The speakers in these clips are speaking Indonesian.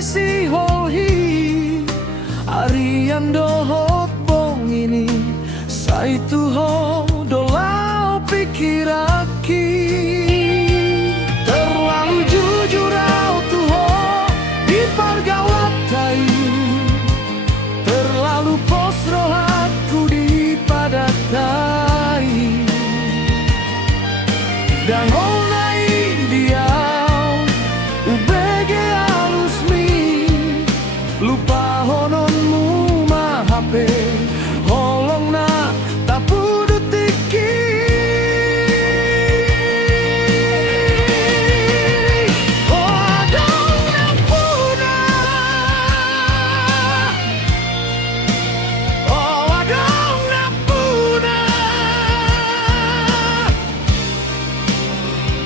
si holhi Arian dohot bong ini Sai tuho dolau pikiraki Terlalu jujur au tuho di pargawatai Terlalu posro aku di padatai Dan olnai diau ubege alusmi Lupa hononmu mahape Holong na tapu dutiki Oh adong nampuna Oh adong nampuna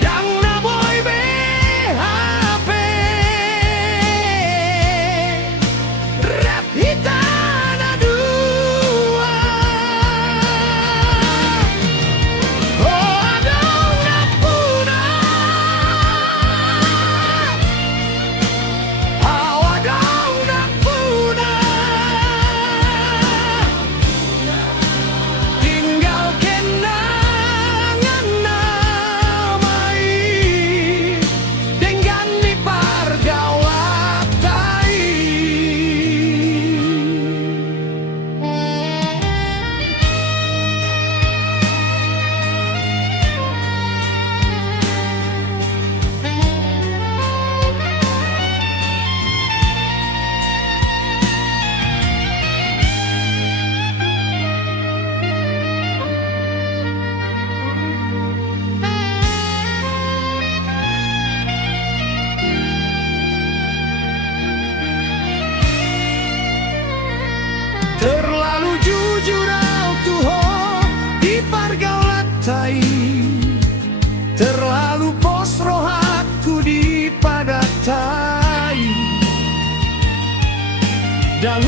Dang na boy BHP Rap hitana dua Oh adong nampuna Oh adong nampuna Tinggal kenangan namai Dengan di pargawatai Terlalu jujur au tuho di pargawatai Terlalu posro aku di padatai Dan